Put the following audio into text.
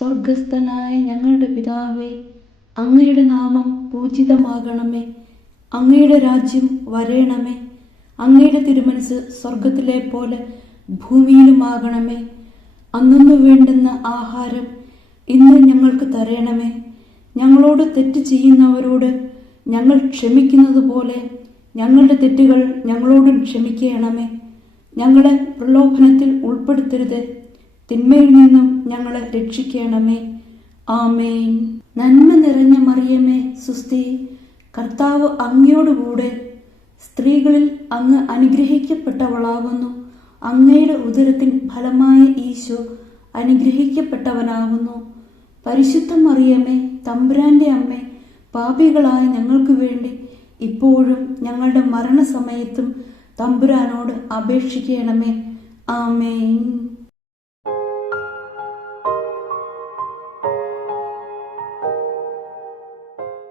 സ്വർഗസ്ഥനായ ഞങ്ങളുടെ പിതാവേ, അങ്ങയുടെ നാമം പൂജിതമാകണമേ. അങ്ങയുടെ രാജ്യം വരേണമേ. അങ്ങയുടെ തിരുമനസ് സ്വർഗത്തിലെ പോലെ ഭൂമിയിലുമാകണമേ. അന്നു വേണ്ടുന്ന ആഹാരം ഇന്ന് ഞങ്ങൾക്ക് തരണമേ. ഞങ്ങളോട് തെറ്റ് ചെയ്യുന്നവരോട് ഞങ്ങൾ ക്ഷമിക്കുന്നത് പോലെ ഞങ്ങളുടെ തെറ്റുകൾ ഞങ്ങളോടും ക്ഷമിക്കണമേ. ഞങ്ങളെ പ്രലോഭനത്തിൽ ഉൾപ്പെടുത്തരുത്, തിന്മയിൽ നിന്നും ഞങ്ങളെ രക്ഷിക്കണമേ. ആമേൻ. നന്മ നിറഞ്ഞ മറിയമേ, സുസ്തി, കർത്താവ് അങ്ങയോടുകൂടെ സ്ത്രീകളിൽ അങ്ങ് അനുഗ്രഹിക്കപ്പെട്ടവളാകുന്നു. അങ്ങയുടെ ഉദരത്തിൻ ഫലമായ ഈശോ അനുഗ്രഹിക്കപ്പെട്ടവനാകുന്നു. പരിശുദ്ധ മറിയമേ, തമ്പുരാന്റെ അമ്മേ, പാപികളായ ഞങ്ങൾക്ക് വേണ്ടി ഇപ്പോഴും ഞങ്ങളുടെ മരണസമയത്തും തമ്പുരാനോട് അപേക്ഷിക്കണമേ. ആമേൻ.